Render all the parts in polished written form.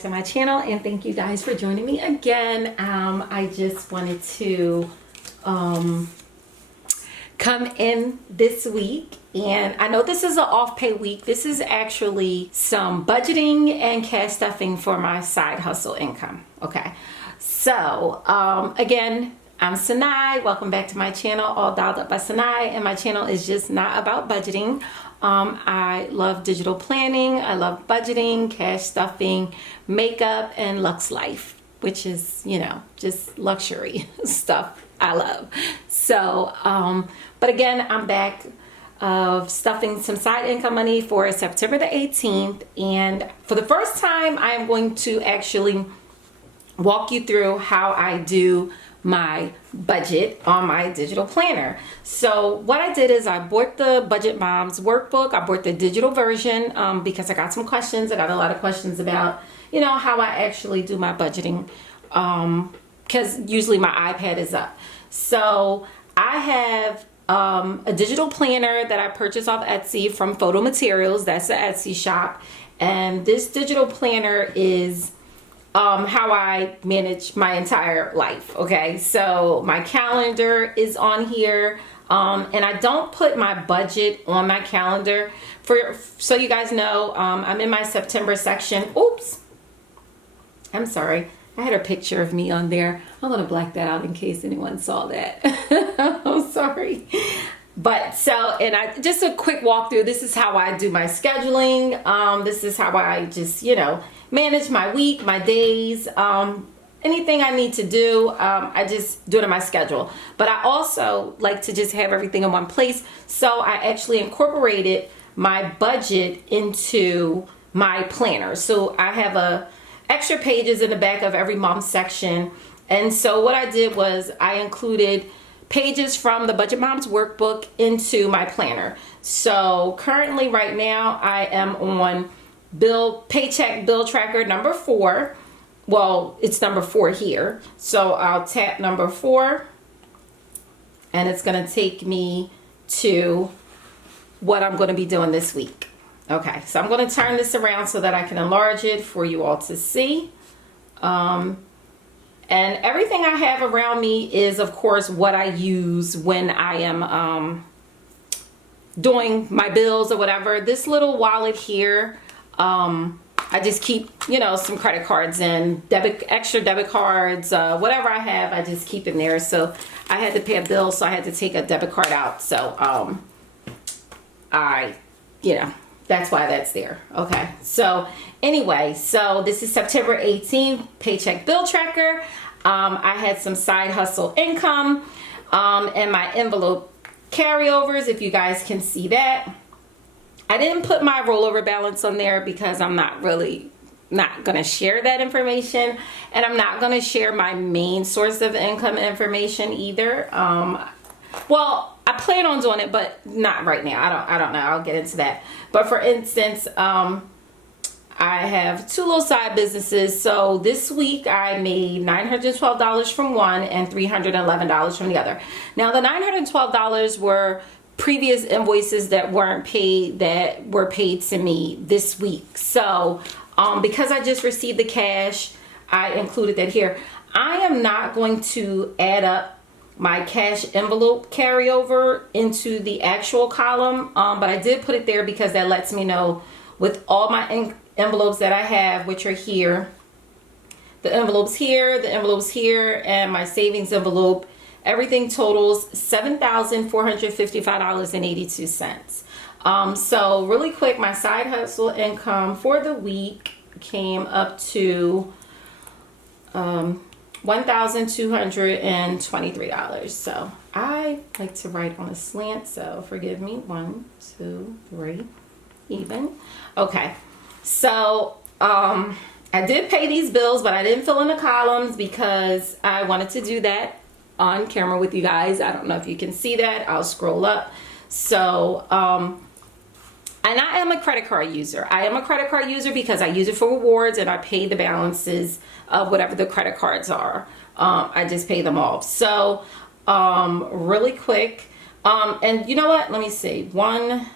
to my channel, and thank you guys for joining me again. I just wanted to come in this week, and I know this is an off-pay week. This is actually some budgeting and cash stuffing for my side hustle income. Okay, so again, I'm Sanai. Welcome back to my channel, All Dialed Up by Sanai, and my channel is just not about budgeting. I love digital planning, I love budgeting, cash stuffing, makeup, and luxe life, which is, you know, just luxury stuff I love. So, but again, I'm back of stuffing some side income money for September the 18th. And for the first time, I am going to actually walk you through how I do my budget on my digital planner. So what I did is I bought the Budget Moms workbook. I bought the digital version because I got some questions. I got a lot of questions about, you know, how I actually do my budgeting because usually my iPad is up. So I have a digital planner that I purchased off Etsy from Photo Materials. That's the Etsy shop. And this digital planner is how I manage my entire life. Okay, so my calendar is on here, and I don't put my budget on my calendar so you guys know. I'm in my September section. Oops, I'm sorry, I had a picture of me on there. I'm gonna black that out in case anyone saw that. I'm sorry. But so, and I just a quick walkthrough. This is how I do my scheduling. This is how I just, you know, manage my week, my days, anything I need to do. I just do it on my schedule. But I also like to just have everything in one place. So I actually incorporated my budget into my planner. So I have extra pages in the back of every month section. And so what I did was I included pages from the Budget Moms workbook into my planner. So currently right now I am on paycheck bill tracker number 4. Well, it's number 4 here. So I'll tap number 4 and it's gonna take me to what I'm gonna be doing this week. Okay, so I'm gonna turn this around so that I can enlarge it for you all to see. And everything I have around me is, of course, what I use when I am doing my bills or whatever. This little wallet here, I just keep, you know, some credit cards and extra debit cards, whatever I have, I just keep in there. So I had to pay a bill, so I had to take a debit card out. So you know, that's why that's there. Okay, so anyway, so this is September 18th, paycheck bill tracker. I had some side hustle income and my envelope carryovers, if you guys can see that. I didn't put my rollover balance on there because I'm not gonna share that information, and I'm not gonna share my main source of income information either. Well, I plan on doing it, but not right now. I don't know. I'll get into that. But for instance, I have 2 little side businesses. So this week I made $912 from one and $311 from the other. Now the $912 were previous invoices that weren't paid, that were paid to me this week. So because I just received the cash, I included that here. I am not going to add up my cash envelope carryover into the actual column, but I did put it there because that lets me know with all my envelopes that I have, which are here, the envelopes here, the envelopes here, and my savings envelope, everything totals $7,455.82. So really quick, my side hustle income for the week came up to $1,223. So I like to write on a slant, so forgive me. 1, 2, 3, even. Okay, so I did pay these bills, but I didn't fill in the columns because I wanted to do that on camera with you guys. I don't know if you can see that. I'll scroll up. So and I am a credit card user. I am a credit card user because I use it for rewards and I pay the balances of whatever the credit cards are. I just pay them off. So really quick, and you know what? Let me see. 1,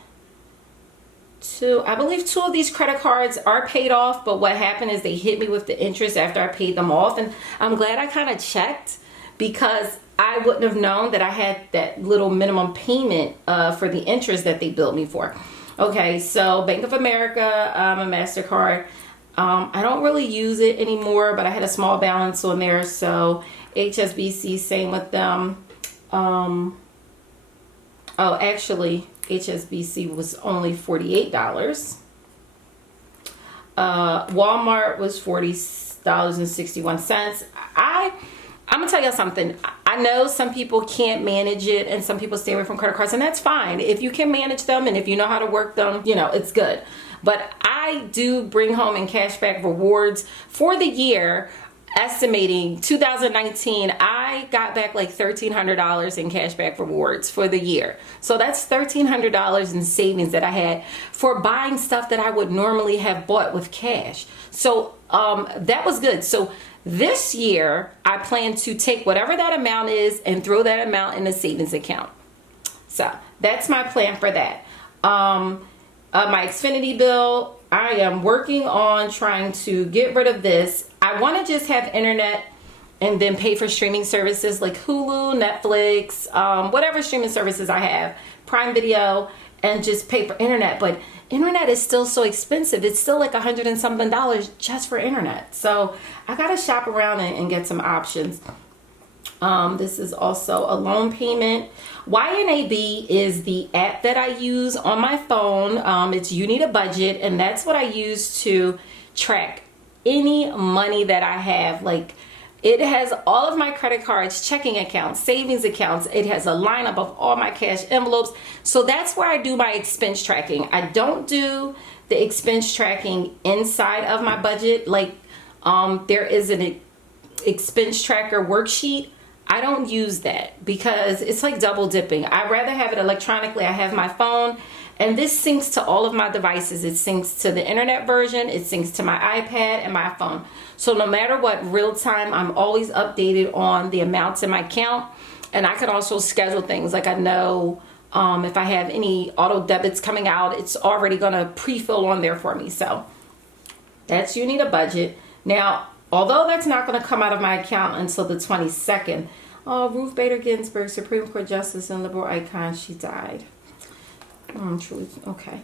I believe two of these credit cards are paid off, but what happened is they hit me with the interest after I paid them off. And I'm glad I kind of checked, because I wouldn't have known that I had that little minimum payment for the interest that they billed me for. Okay, so Bank of America, a MasterCard. I don't really use it anymore, but I had a small balance on there. So HSBC, same with them. Oh, actually, HSBC was only $48. Walmart was $40.61. I'm gonna tell you something. I know some people can't manage it and some people stay away from credit cards, and that's fine. If you can manage them and if you know how to work them, you know, it's good. But I do bring home in cashback rewards for the year. Estimating 2019, I got back like $1,300 in cashback rewards for the year. So that's $1,300 in savings that I had for buying stuff that I would normally have bought with cash. So that was good. So this year, I plan to take whatever that amount is and throw that amount in a savings account. So that's my plan for that. My Xfinity bill, I am working on trying to get rid of this. I want to just have internet and then pay for streaming services like Hulu, Netflix, whatever streaming services I have, Prime Video, and just pay for internet. But internet is still so expensive. It's still like $100 and something just for internet. So I got to shop around and get some options. This is also a loan payment. YNAB is the app that I use on my phone. It's You Need a Budget, and that's what I use to track any money that I have. Like, it has all of my credit cards, checking accounts, savings accounts. It has a lineup of all my cash envelopes. So that's where I do my expense tracking. I don't do the expense tracking inside of my budget. Like, there is an expense tracker worksheet. I don't use that because it's like double dipping. I'd rather have it electronically. I have my phone, and this syncs to all of my devices. It syncs to the internet version. It syncs to my iPad and my phone. So no matter what, real time, I'm always updated on the amounts in my account. And I can also schedule things. Like, I know if I have any auto debits coming out, it's already going to pre-fill on there for me. So that's You Need a Budget. Now, although that's not going to come out of my account until the 22nd. Oh, Ruth Bader Ginsburg, Supreme Court Justice and liberal icon, she died. Truly, okay.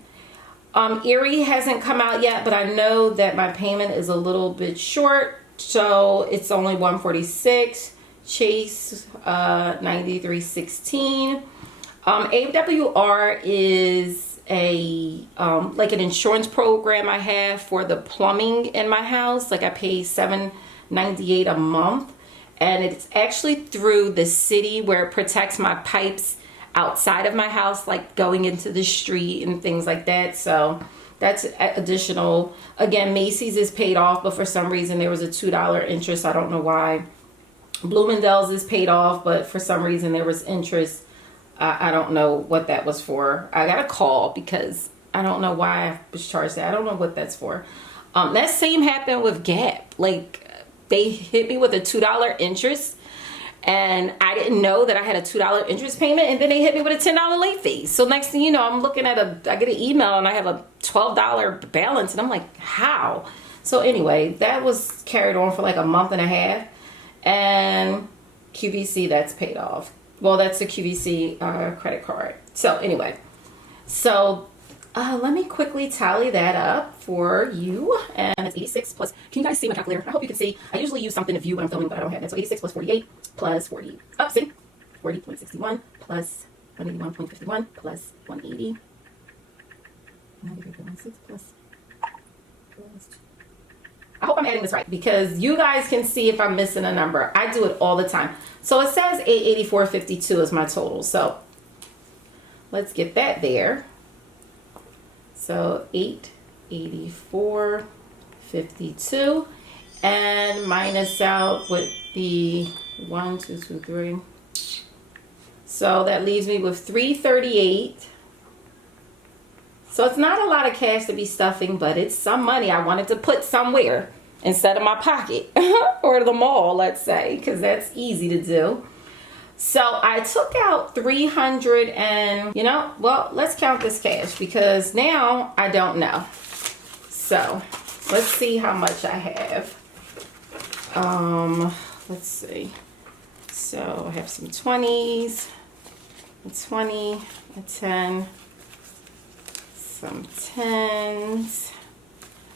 Erie hasn't come out yet, but I know that my payment is a little bit short. So it's only $146. Chase, $93.16. AWR is a like an insurance program I have for the plumbing in my house. Like, I pay $7.98 a month, and it's actually through the city, where it protects my pipes outside of my house, like going into the street and things like that. So that's additional. Again, Macy's is paid off, but for some reason there was a $2 interest. I don't know why. Bloomingdale's is paid off, but for some reason there was interest. I don't know what that was for. I got a call because I don't know why I was charged that. I don't know what that's for. That same happened with Gap. Like, they hit me with a $2 interest, and I didn't know that I had a $2 interest payment, and then they hit me with a $10 late fee. So next thing you know, I'm looking at I get an email and I have a $12 balance, and I'm like, how? So anyway, that was carried on for like a month and a half, and QVC, that's paid off. Well, that's the QVC credit card. So anyway, let me quickly tally that up for you. And it's 86 plus, can you guys see my calculator? I hope you can see. I usually use something to view when I'm filming, but I don't have that. So 86 plus 48 plus 40. Oh, see? 40.61 plus 181.51 plus 180. 93.16 plus. I hope I'm adding this right, because you guys can see if I'm missing a number. I do it all the time. So it says 884.52 is my total. So let's get that there. So 884.52, and minus out with the 1, 2, 2, 3. So that leaves me with 338. So it's not a lot of cash to be stuffing, but it's some money I wanted to put somewhere instead of my pocket or the mall, let's say, because that's easy to do. So I took out 300 and, you know, well, let's count this cash because now I don't know. So let's see how much I have. Let's see. So I have some 20s, a 20, a 10, some 10s.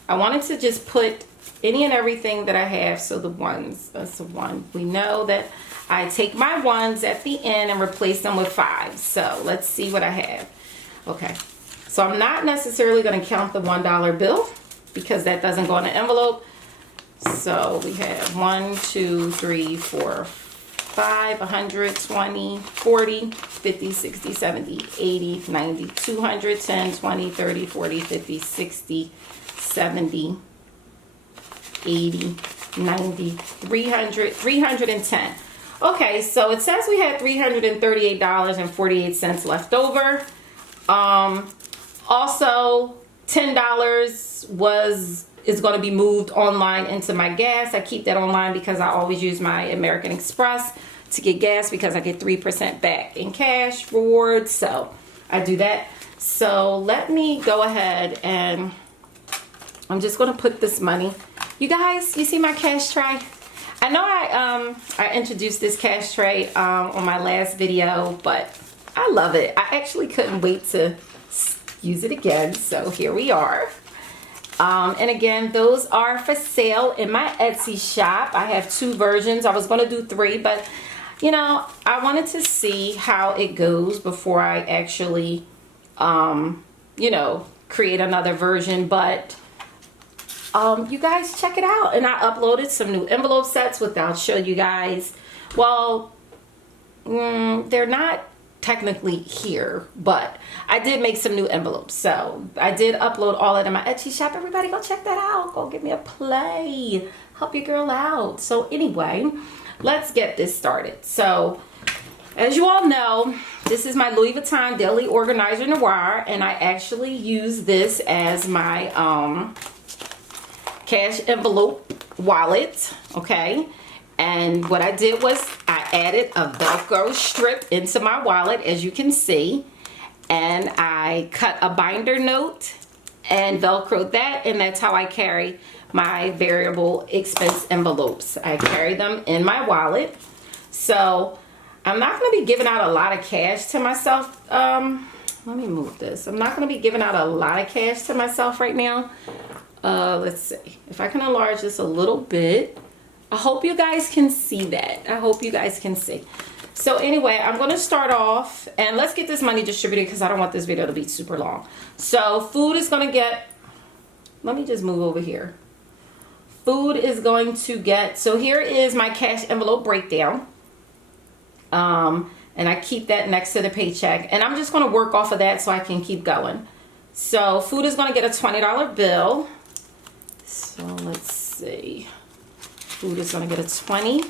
I wanted to just put any and everything that I have. So the ones, that's the one. We know that I take my ones at the end and replace them with 5s. So let's see what I have. Okay. So I'm not necessarily going to count the $1 bill because that doesn't go in an envelope. So we have 1, 2, 3, 4, 5, 100, 20, 40, 50, 60, 70, 80, 90, 200, 10, 20, 30, 40, 50, 60, 70, 80, 90, 300, 310. Okay, so it says we had $338.48 left over. Also, $10 is going to be moved online into my gas. I keep that online because I always use my American Express to get gas because I get 3% back in cash rewards. So I do that. So let me go ahead and I'm just going to put this money. You guys, you see my cash tray? I know I introduced this cash tray on my last video, but I love it. I actually couldn't wait to use it again. So here we are. And again, those are for sale in my Etsy shop. I have 2 versions. I was going to do 3, but you know, I wanted to see how it goes before I actually, you know, create another version. But you guys check it out. And I uploaded some new envelope sets, which I'll show you guys. Well, they're not technically here, but I did make some new envelopes. So I did upload all that in my Etsy shop. Everybody go check that out. Go give me a play. Help your girl out. So anyway, let's get this started. So as you all know, this is my Louis Vuitton Daily Organizer Noir, and I actually use this as my cash envelope wallet. Okay. And what I did was I added a Velcro strip into my wallet, as you can see. And I cut a binder note and Velcroed that. And that's how I carry my variable expense envelopes. I carry them in my wallet. So I'm not going to be giving out a lot of cash to myself. Let me move this. I'm not going to be giving out a lot of cash to myself right now. Let's see if I can enlarge this a little bit. I hope you guys can see that. I hope you guys can see. So anyway, I'm going to start off and let's get this money distributed because I don't want this video to be super long. So food is going to get, let me just move over here. Food is going to get, so here is my cash envelope breakdown. And I keep that next to the paycheck. And I'm just going to work off of that so I can keep going. So food is going to get a $20 bill. So let's see. Food is going to get a 20.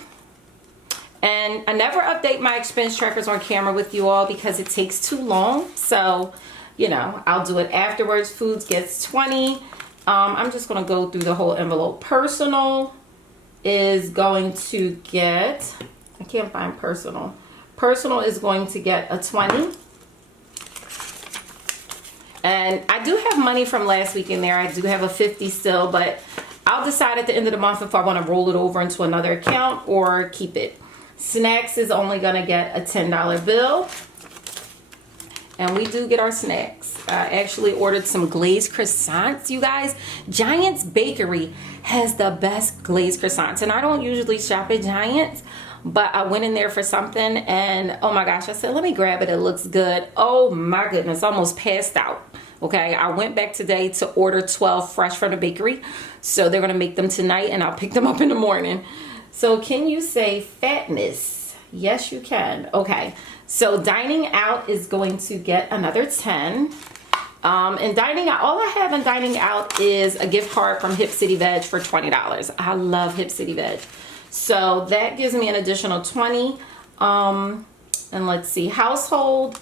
And I never update my expense trackers on camera with you all because it takes too long. So, you know, I'll do it afterwards. Foods gets 20. I'm just going to go through the whole envelope. Personal is going to get, I can't find personal. Personal is going to get a 20. And I do have money from last week in there. I do have a 50 still, but I'll decide at the end of the month if I want to roll it over into another account or keep it. Snacks is only going to get a $10 bill. And we do get our snacks. I actually ordered some glazed croissants, you guys. Giant's Bakery has the best glazed croissants. And I don't usually shop at Giant's, but I went in there for something and oh my gosh, I said, let me grab it. It looks good. Oh my goodness, almost passed out. Okay, I went back today to order 12 fresh from the bakery. So they're going to make them tonight and I'll pick them up in the morning. So can you say fatness? Yes, you can. Okay, so dining out is going to get another 10. And dining out, all I have in dining out is a gift card from Hip City Veg for $20. I love Hip City Veg. So that gives me an additional 20. And let's see, household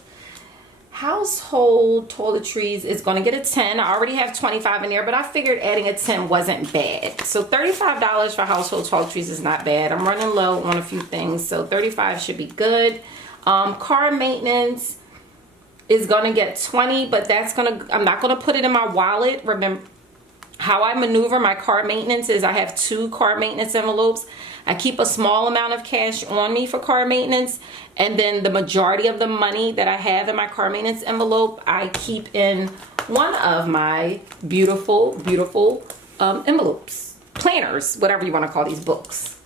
household toiletries is going to get a 10. I already have 25 in there, but I figured adding a 10 wasn't bad. So $35 for household toiletries is not bad. I'm running low on a few things, so 35 should be good. Car maintenance is going to get 20, but I'm not going to put it in my wallet. Remember how I maneuver my car maintenance is I have 2 car maintenance envelopes. I keep a small amount of cash on me for car maintenance, and then the majority of the money that I have in my car maintenance envelope, I keep in one of my beautiful, beautiful envelopes, planners, whatever you want to call these books.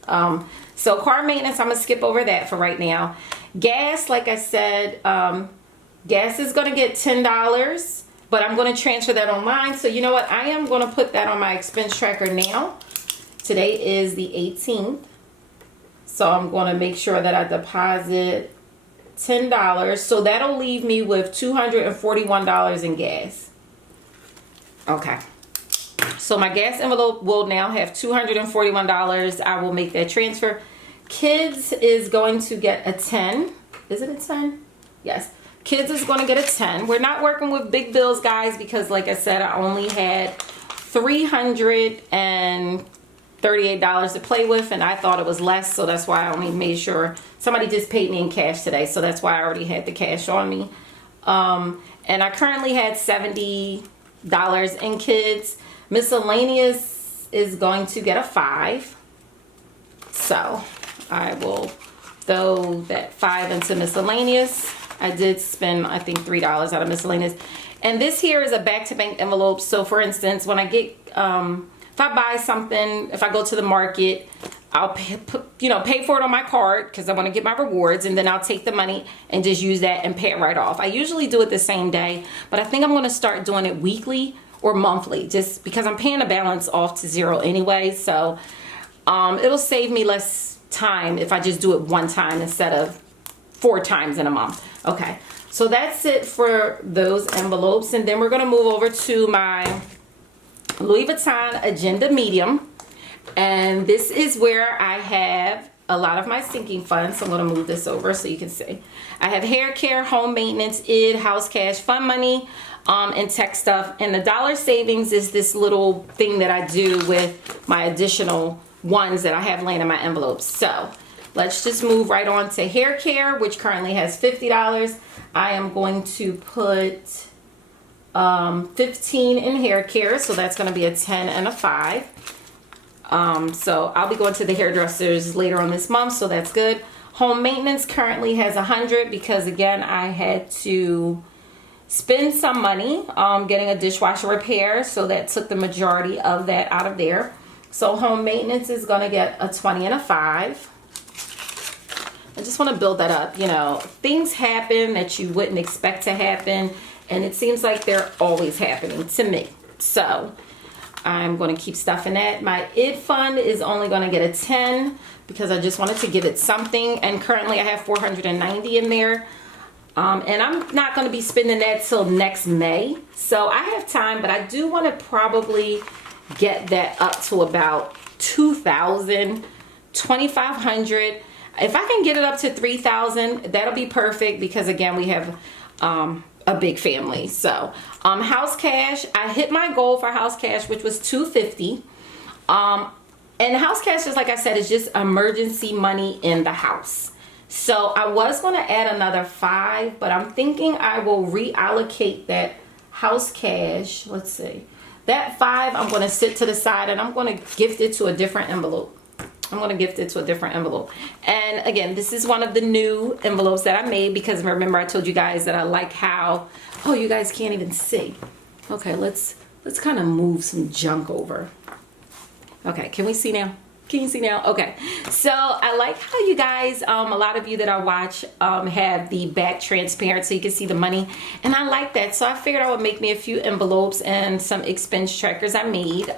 So car maintenance, I'm going to skip over that for right now. Gas, like I said, gas is going to get $10, but I'm going to transfer that online. So you know what? I am going to put that on my expense tracker now. Today is the 18th. So I'm going to make sure that I deposit $10. So that'll leave me with $241 in gas. Okay. So my gas envelope will now have $241. I will make that transfer. Kids is going to get a 10. Is it a 10? Yes. Kids is going to get a 10. We're not working with big bills, guys, because like I said, I only had $338 to play with, and I thought it was less, so that's why I only made sure. Somebody just paid me in cash today, so that's why I already had the cash on me. And I currently had $70 in kids. Miscellaneous is going to get a 5. So I will throw that 5 into miscellaneous. I did spend, I think, $3 out of miscellaneous. And this here is a back-to-bank envelope. So for instance, when I get, if I buy something, if I go to the market, I'll pay for it on my card because I want to get my rewards, and then I'll take the money and just use that and pay it right off. I usually do it the same day, but I think I'm going to start doing it weekly or monthly, just because I'm paying the balance off to 0 anyway. So it'll save me less time if I just do it one time instead of 4 times in a month. Okay, so that's it for those envelopes, and then we're going to move over to my Louis Vuitton Agenda Medium, and this is where I have a lot of my sinking funds. So I'm going to move this over so you can see. I have hair care, home maintenance, house cash, fun money, and tech stuff. And the dollar savings is this little thing that I do with my additional ones that I have laying in my envelopes. So let's just move right on to hair care, which currently has $50. I am going to put 15 in hair care, so that's going to be a 10 and a 5. So I'll be going to the hairdressers later on this month, so that's good. Home maintenance currently has 100 because again I had to spend some money getting a dishwasher repair, so that took the majority of that out of there. So home maintenance is going to get a 20 and a 5. I just want to build that up. You know, things happen that you wouldn't expect to happen, and it seems like they're always happening to me. So I'm going to keep stuff in that. My ID fund is only going to get a 10 because I just wanted to give it something, and currently I have 490 in there. And I'm not going to be spending that till next May, so I have time, but I do want to probably get that up to about 2,000, 2,500. If I can get it up to 3,000, that'll be perfect because again we have a big family. So house cash, I hit my goal for house cash, which was $250. And house cash, just like I said, is just emergency money in the house. So I was going to add another 5, but I'm thinking I will reallocate that house cash. Let's see. That 5 I'm going to sit to the side, and I'm going to gift it to a different envelope. I'm going to gift it to a different envelope. And again, this is one of the new envelopes that I made because remember I told you guys that I like how, oh, you guys can't even see. Okay, let's kind of move some junk over. Okay, can we see now? Can you see now? Okay, so I like how you guys, a lot of you that I watch have the back transparent so you can see the money, and I like that. So I figured I would make me a few envelopes and some expense trackers I made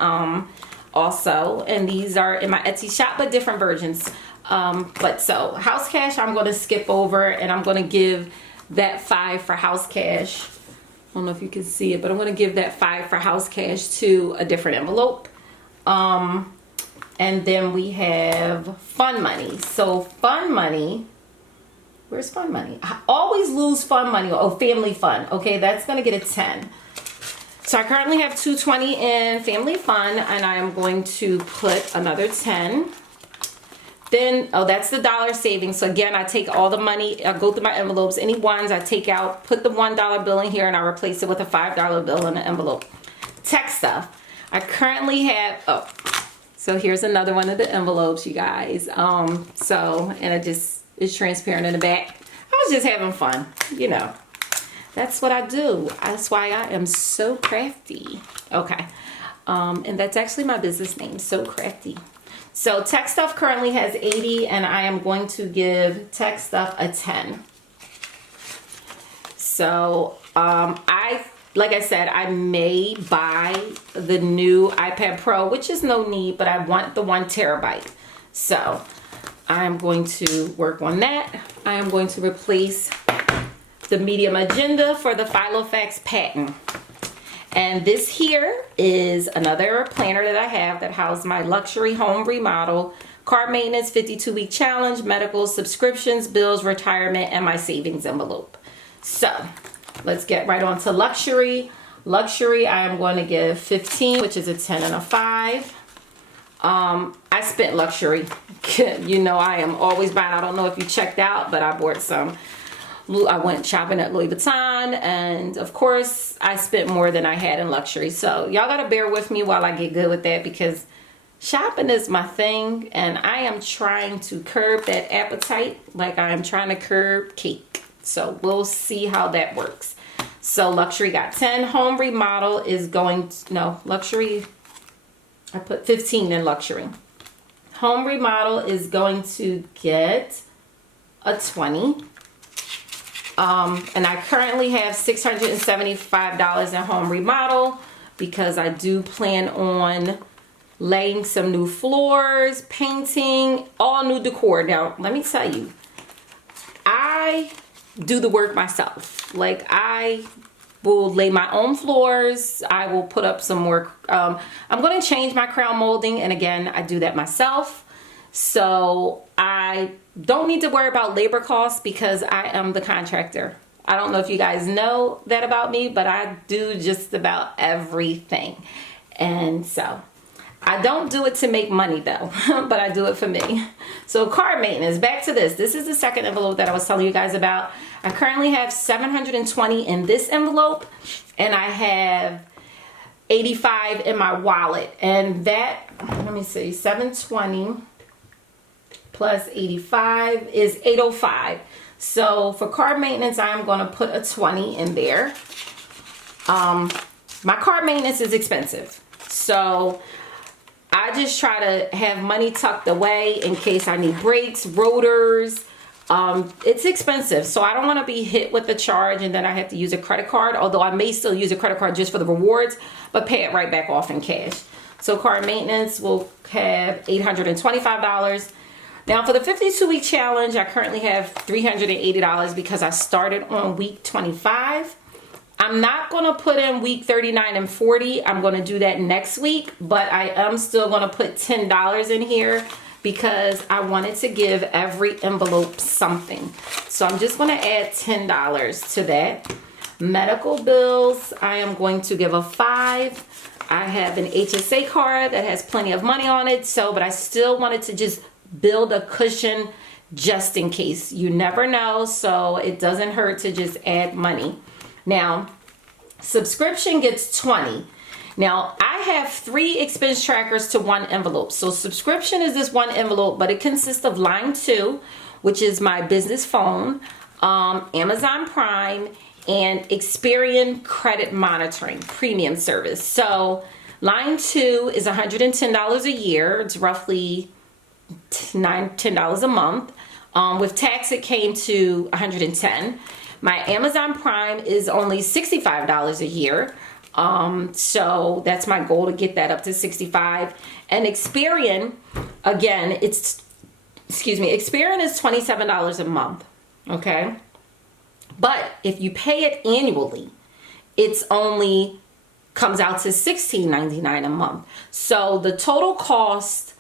also, and these are in my Etsy shop but different versions. But so house cash I'm going to skip over, and I'm going to give that 5 for house cash. I don't know if you can see it, but I'm going to give that 5 for house cash to a different envelope. And then we have fun money. So fun money Where's fun money? I always lose fun money. Oh, family fun. Okay, that's going to get a 10. So I currently have $220 in family fun, and I am going to put another 10. Then, oh, that's the dollar savings. So again, I take all the money, I go through my envelopes. Any ones I take out, put the $1 bill in here, and I replace it with a $5 bill in the envelope. Tech stuff. I currently have, oh, so here's another one of the envelopes, you guys. And it just is transparent in the back. I was just having fun, you know. That's what I do. That's why I am so crafty. Okay. And that's actually my business name, So Crafty. So tech stuff currently has 80, and I am going to give tech stuff a 10. So like I said, I may buy the new iPad Pro, which is no need, but I want the 1 terabyte. So I'm going to work on that. I am going to replace the medium agenda for the Filofax patent. And this here is another planner that I have that houses my luxury home remodel, car maintenance, 52-week challenge, medical, subscriptions, bills, retirement, and my savings envelope. So let's get right on to luxury. Luxury, I am going to give 15, which is a 10 and a 5. I spent luxury. You know, I am always buying. I don't know if you checked out, but I bought some. I went shopping at Louis Vuitton, and of course I spent more than I had in luxury. So y'all gotta bear with me while I get good with that, because shopping is my thing, and I am trying to curb that appetite like I am trying to curb cake. So we'll see how that works. So luxury got 10. Home remodel is going to, no, luxury, I put 15 in luxury. Home remodel is going to get a 20. And I currently have $675 in home remodel because I do plan on laying some new floors, painting, all new decor. Now, let me tell you, I do the work myself. Like, I will lay my own floors. I will put up some more. I'm going to change my crown molding. And again, I do that myself. So I don't need to worry about labor costs because I am the contractor. I don't know if you guys know that about me, but I do just about everything. And so I don't do it to make money though, but I do it for me. So car maintenance, back to this. This is the second envelope that I was telling you guys about. I currently have $720 in this envelope, and I have $85 in my wallet. And that, let me see, 720 plus 85 is $805. So for car maintenance, I'm going to put a 20 in there. My car maintenance is expensive. So I just try to have money tucked away in case I need brakes, rotors. It's expensive. So I don't want to be hit with the charge and then I have to use a credit card. Although I may still use a credit card just for the rewards, but pay it right back off in cash. So car maintenance will have $825. Now for the 52-week challenge, I currently have $380 because I started on week 25. I'm not going to put in week 39 and 40. I'm going to do that next week, but I am still going to put $10 in here because I wanted to give every envelope something. So I'm just going to add $10 to that. Medical bills, I am going to give a 5. I have an HSA card that has plenty of money on it, but I still wanted to just build a cushion just in case. You never know, so it doesn't hurt to just add money. Now, subscription gets 20. Now, I have 3 expense trackers to 1 envelope. So subscription is this 1 envelope, but it consists of line 2, which is my business phone, Amazon Prime, and Experian credit monitoring premium service. So line 2 is $110 a year. It's roughly $10 a month. With tax, it came to $110. My Amazon Prime is only $65 a year. So that's my goal, to get that up to $65. And Experian, again, Experian is $27 a month. Okay. But if you pay it annually, it's only comes out to $16.99 a month. So the total cost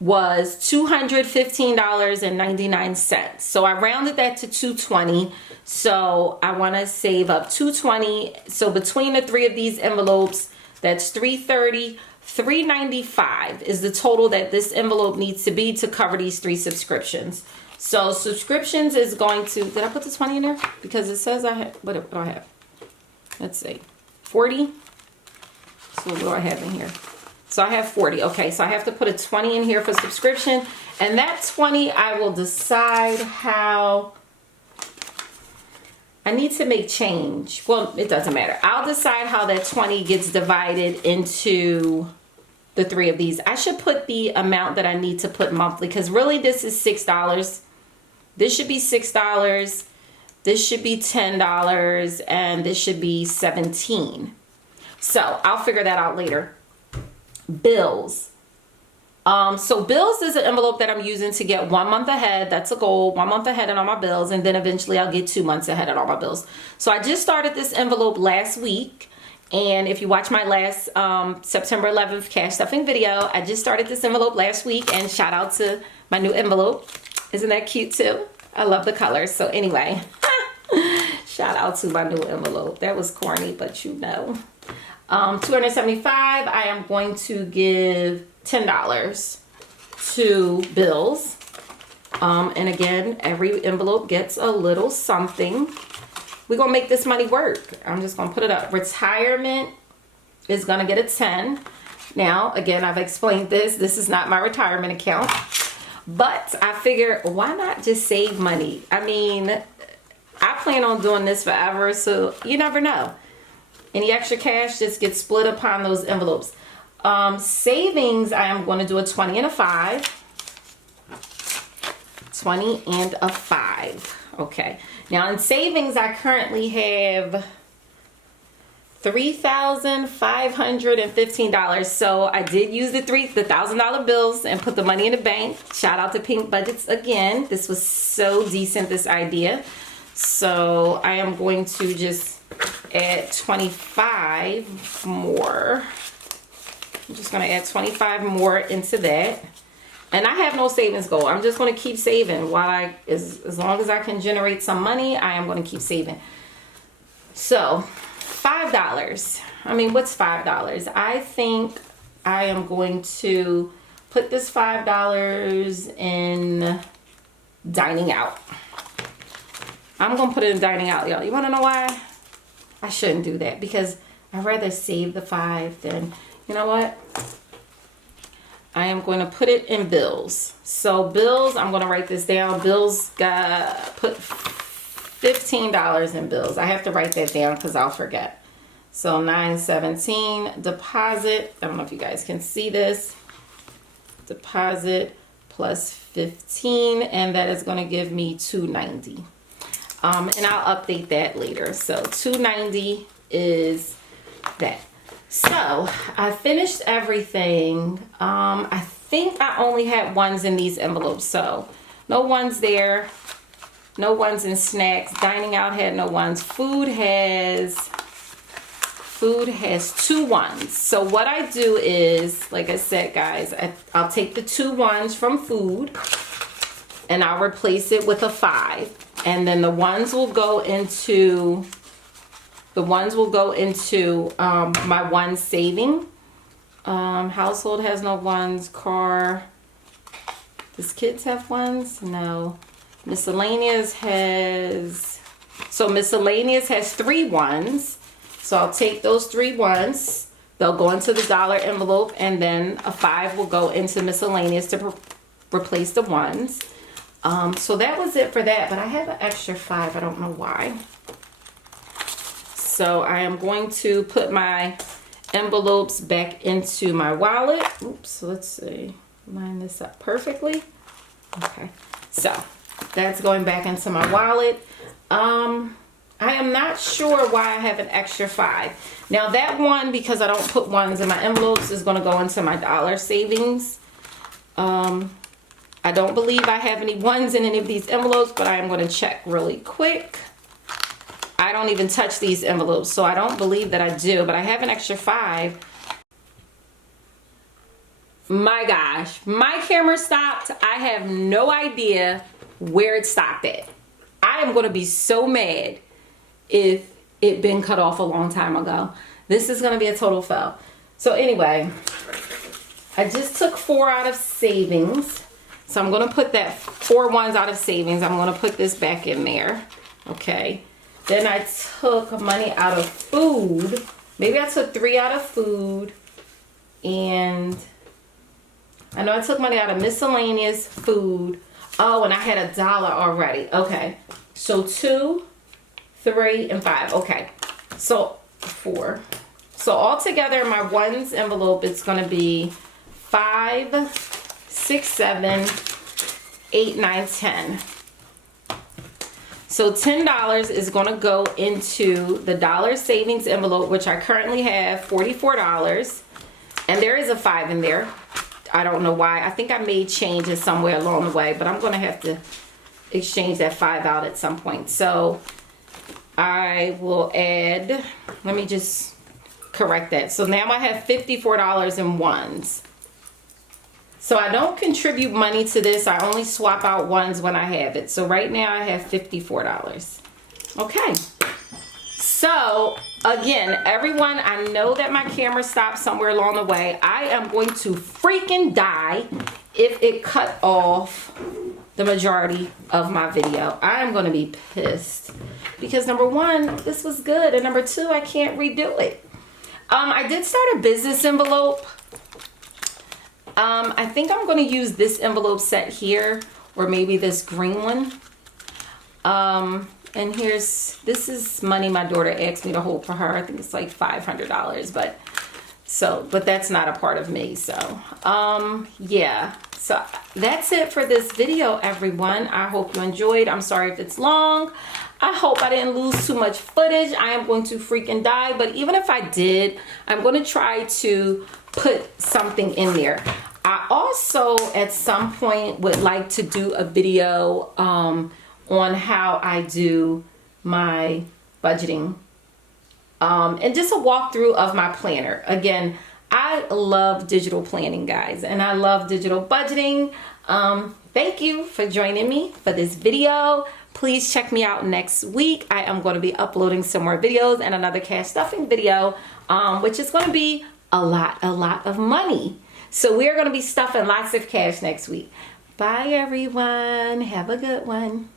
was $215.99. So I rounded that to $220. So I want to save up $220. So between the three of these envelopes, that's $330. $395 is the total that this envelope needs to be to cover these three subscriptions. So subscriptions is going to, did I put the 20 in there? Because it says I have, what do I have? Let's see, 40. So what do I have in here? So I have 40. Okay, so I have to put a 20 in here for subscription. And that 20, I will decide how I need to make change. Well, it doesn't matter. I'll decide how that 20 gets divided into the three of these. I should put the amount that I need to put monthly, because really this is $6. This should be $6. This should be $10, and this should be $17. So I'll figure that out later. Bills. So bills is an envelope that I'm using to get 1 month ahead. That's a goal, 1 month ahead on all my bills, and then eventually I'll get 2 months ahead on all my bills. So I just started this envelope last week, and if you watch my last September 11th cash stuffing video, I just started this envelope last week, and shout out to my new envelope. Isn't that cute too? I love the colors. So anyway, shout out to my new envelope. That was corny, but you know. $275, I am going to give $10 to bills. And again, every envelope gets a little something. We're going to make this money work. I'm just going to put it up. Retirement is going to get a 10. Now, again, I've explained this. This is not my retirement account. But I figure, why not just save money? I mean, I plan on doing this forever, so you never know. Any extra cash just gets split upon those envelopes. Savings, I am going to do a 20 and a 5. 20 and a 5. Okay. Now in savings, I currently have $3,515. So I did use the $1,000 bills and put the money in the bank. Shout out to Pink Budgets again. This was so decent, this idea. So I am going to just add 25 more. I'm just going to add 25 more into that. And I have no savings goal. I'm just going to keep saving while as long as I can generate some money, I am going to keep saving. So $5. I mean, what's $5? I think I am going to put this $5 in dining out. I'm going to put it in dining out, y'all. You want to know why? I shouldn't do that, because I'd rather save the 5 than, you know what? I am going to put it in bills. So bills, I'm going to write this down. Bills, put $15 in bills. I have to write that down because I'll forget. So 917 deposit. I don't know if you guys can see this. Deposit plus 15, and that is going to give me $290. And I'll update that later. So $290 is that. So I finished everything. I think I only had ones in these envelopes. So no ones there. No ones in snacks. Dining out had no ones. Food has 2 ones. So what I do is, like I said, guys, I'll take the 2 ones from food and I'll replace it with a 5. And then the ones will go into my one saving. Household has no ones. Car. Does kids have ones? No. Miscellaneous has 3 ones. So I'll take those 3 ones. They'll go into the dollar envelope, and then a 5 will go into miscellaneous to replace the ones. So that was it for that, but I have an extra 5. I don't know why. So I am going to put my envelopes back into my wallet. Oops, let's see. Line this up perfectly. Okay, so that's going back into my wallet. I am not sure why I have an extra 5. Now that one, because I don't put ones in my envelopes, is going to go into my dollar savings. I don't believe I have any ones in any of these envelopes, but I am going to check really quick. I don't even touch these envelopes, so I don't believe that I do, but I have an extra 5. My gosh, my camera stopped. I have no idea where it stopped at. I am going to be so mad if it been cut off a long time ago. This is going to be a total fail. So anyway, I just took 4 out of savings. So I'm going to put that 4 ones out of savings. I'm going to put this back in there. Okay. Then I took money out of food. Maybe I took 3 out of food. And I know I took money out of miscellaneous food. Oh, and I had $1 already. Okay. So 2, 3, and 5. Okay. So 4. So altogether, my ones envelope, it's going to be 5, 6, 7, 8, 9, 10. So $10 is going to go into the dollar savings envelope, which I currently have $44. And there is a 5 in there. I don't know why. I think I made changes somewhere along the way, but I'm going to have to exchange that 5 out at some point. So I will add, let me just correct that. So now I have $54 in ones. So I don't contribute money to this. I only swap out ones when I have it. So right now I have $54. Okay. So again, everyone, I know that my camera stopped somewhere along the way. I am going to freaking die if it cut off the majority of my video. I am going to be pissed because number 1, this was good, and number 2, I can't redo it. I did start a business envelope. I think I'm going to use this envelope set here, or maybe this green one. And this is money my daughter asked me to hold for her. I think it's like $500, but that's not a part of me. So, yeah. So that's it for this video, everyone. I hope you enjoyed. I'm sorry if it's long. I hope I didn't lose too much footage. I am going to freaking die. But even if I did, I'm going to try to put something in there. I also, at some point, would like to do a video on how I do my budgeting. And just a walkthrough of my planner. Again, I love digital planning, guys. And I love digital budgeting. Thank you for joining me for this video. Please check me out next week. I am going to be uploading some more videos and another cash stuffing video, which is going to be a lot of money. So we're going to be stuffing lots of cash next week. Bye, everyone. Have a good one.